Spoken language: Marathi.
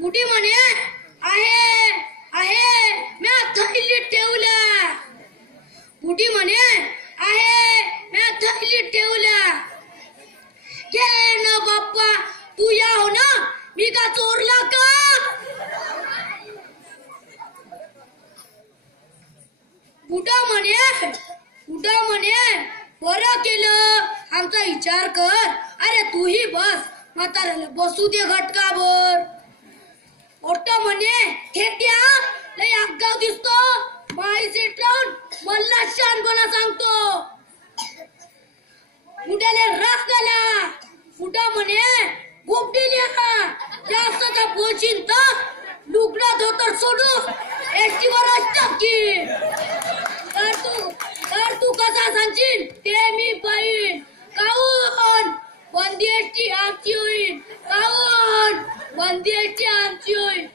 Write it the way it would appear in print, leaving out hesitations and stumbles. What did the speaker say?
बुटी म्हणे आहे आहे मी थैलीत ठेवला. बुटी म्हणे आहे मी थैलीत ठेवला. घे ना बाप्पा तू या हो ना मी का चोरला का. बुटा म्हणे बरं केलं आमचा विचार कर. अरे तूही बस म्हाताऱ्याला बसू दे घटकावर. ओट्टा म्हणे खेट्या लय आगाव दिसतो माई सीट लावून मला शानपणा सांगतो. बुटाले राग आला. बुटा म्हणे गोपटीने जास्त का पोचिन तर लुगडा धोतर सोडू एसटी वर टाकी. तर तू कसा सांगशील ते मी पाहिन. काऊन बंदी एसटी आमची होईल. काऊन बंदी एसटी आमची होईल.